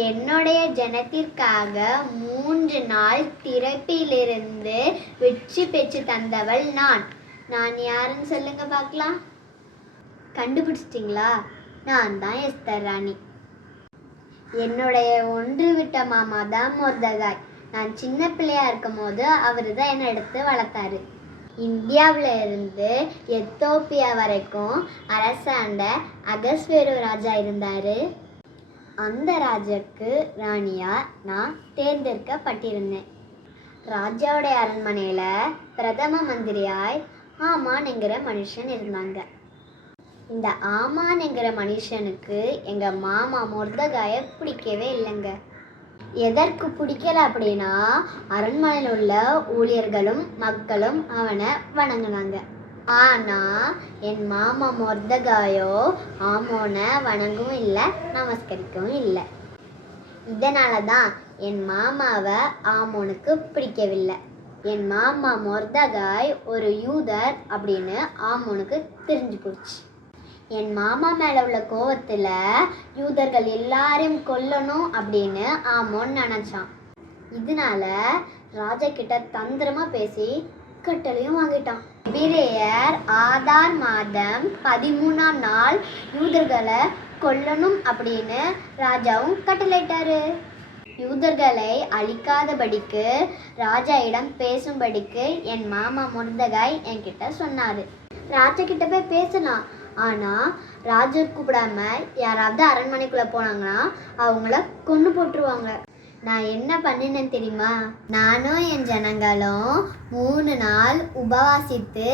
என்னுடைய ஜனத்திற்காக 3 நாள் திறப்பிலிருந்து வெற்றி பெற்று தந்தவள் நான். நான் யாருன்னு சொல்லுங்க பார்க்கலாம். கண்டுபிடிச்சிட்டிங்களா? நான் தான் எஸ்தர் ராணி. என்னுடைய ஒன்று விட்ட மாமா தான் மொர்தகாய். நான் சின்ன பிள்ளையா இருக்கும் போது அவரு தான் என்னை எடுத்து வளர்த்தாரு. இந்தியாவில் இருந்து எத்தோப்பியா வரைக்கும் அரசாண்ட அகஸ்வேரு ராஜா இருந்தாரு. அந்த ராஜாக்கு ராணியா நான் தேர்ந்தெடுக்கப்பட்டிருந்தேன். ராஜாவுடைய அரண்மனையில பிரதம மந்திரியாய் ஆமான் என்கிற மனுஷன் இருந்தாங்க. இந்த ஆமான் என்கிற மனுஷனுக்கு எங்க மாமா மொர்தகாயை பிடிக்கவே இல்லைங்க. எதற்கு பிடிக்கல அப்படின்னா, அரண்மனையில் உள்ள ஊழியர்களும் மக்களும் அவனை வணங்கினாங்க. ஆனா என் மாமா மொர்தகாயோ ஆமோனை வணங்கவும் இல்லை, நமஸ்கரிக்கவும் இல்லை. இதனால தான் என் மாமாவை ஆமோனுக்கு பிடிக்கவில்லை. என் மாமா மொர்தகாய் ஒரு யூதர் அப்படின்னு ஆமோனுக்கு தெரிஞ்சு போச்சு. என் மாமா மேலே உள்ள கோவத்தில் யூதர்கள் எல்லாரையும் கொல்லணும் அப்படின்னு ஆமோன் நினச்சான். இதனால ராஜா கிட்ட தந்திரமா பேசி கட்டளையும் வாங்கிட்டான். எபிரேயர் ஆதார் மாதம் 13ஆம் நாள் யூதர்களை கொல்லணும் அப்படின்னு ராஜாவும் கட்டளையிட்டாரு. யூதர்களை அழிக்காதபடிக்கு ராஜாயிடம் பேசும்படிக்கு என் மாமா மொர்தகாய் என்கிட்ட சொன்னாரு. ராஜா கிட்ட போய் பேசலாம், ஆனா ராஜா கூப்பிடாம யாராவது அரண்மனைக்குள்ள போனாங்கன்னா அவங்கள கொண்டு போட்டுருவாங்க. நான் என்ன பண்ணினேன்னு தெரியுமா? நானும் என் ஜனங்களும் 3 நாள் உபவாசித்து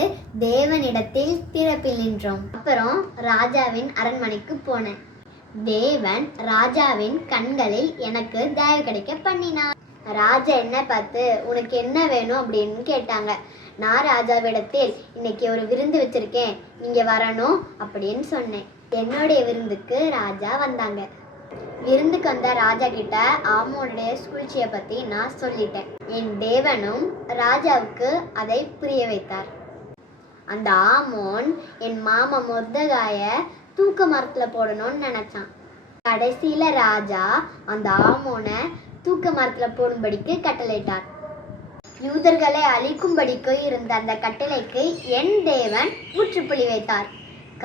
தேவனிடத்தில் திறப்பில் நின்றோம். அப்புறம் ராஜாவின் அரண்மனைக்கு போனேன். தேவன் ராஜாவின் கண்களில் எனக்கு தயவு கிடைக்க பண்ணினார். ராஜா என்ன பார்த்து உனக்கு என்ன வேணும் அப்படின்னு கேட்டாங்க. நான் ராஜாவிடத்தில் இன்னைக்கு ஒரு விருந்து வச்சிருக்கேன், நீங்க வரணும் அப்படின்னு சொன்னேன். என்னுடைய விருந்துக்கு ராஜா வந்தாங்க. விருந்துக்கு வந்த ராஜா கிட்ட ஆமோனுடைய சூழ்ச்சியை பத்தி நான் சொல்லிட்டேன். என் தேவனும் ராஜாவுக்கு அதை புரிய வைத்தார். அந்த ஆமோன் என் மாமா மொர்தகாய தூக்க மரத்துல போடணும்னு நினைச்சான். கடைசியில ராஜா அந்த ஆமோனை தூக்க மரத்துல போடும்படிக்கு கட்டளையிட்டார். யூதர்களை அழிக்கும்படிக்கு இருந்த அந்த கட்டளைக்கு என் தேவன் முற்றுப்புள்ளி வைத்தார்.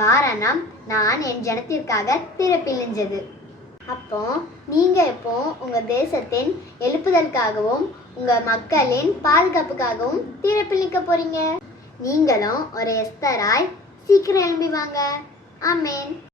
காரணம், நான் என் ஜனத்திற்காக திறப்பில் நின்றது. அப்போ நீங்க இப்போ உங்க தேசத்தின் எழுப்புதலுக்காகவும் உங்க மக்களின் பாதுகாப்புக்காகவும் திறப்பில் நிற்க போறீங்க. நீங்களும் ஒரு எஸ்தராய் சீக்கிரம் எழும்பி வாங்க. ஆமேன்.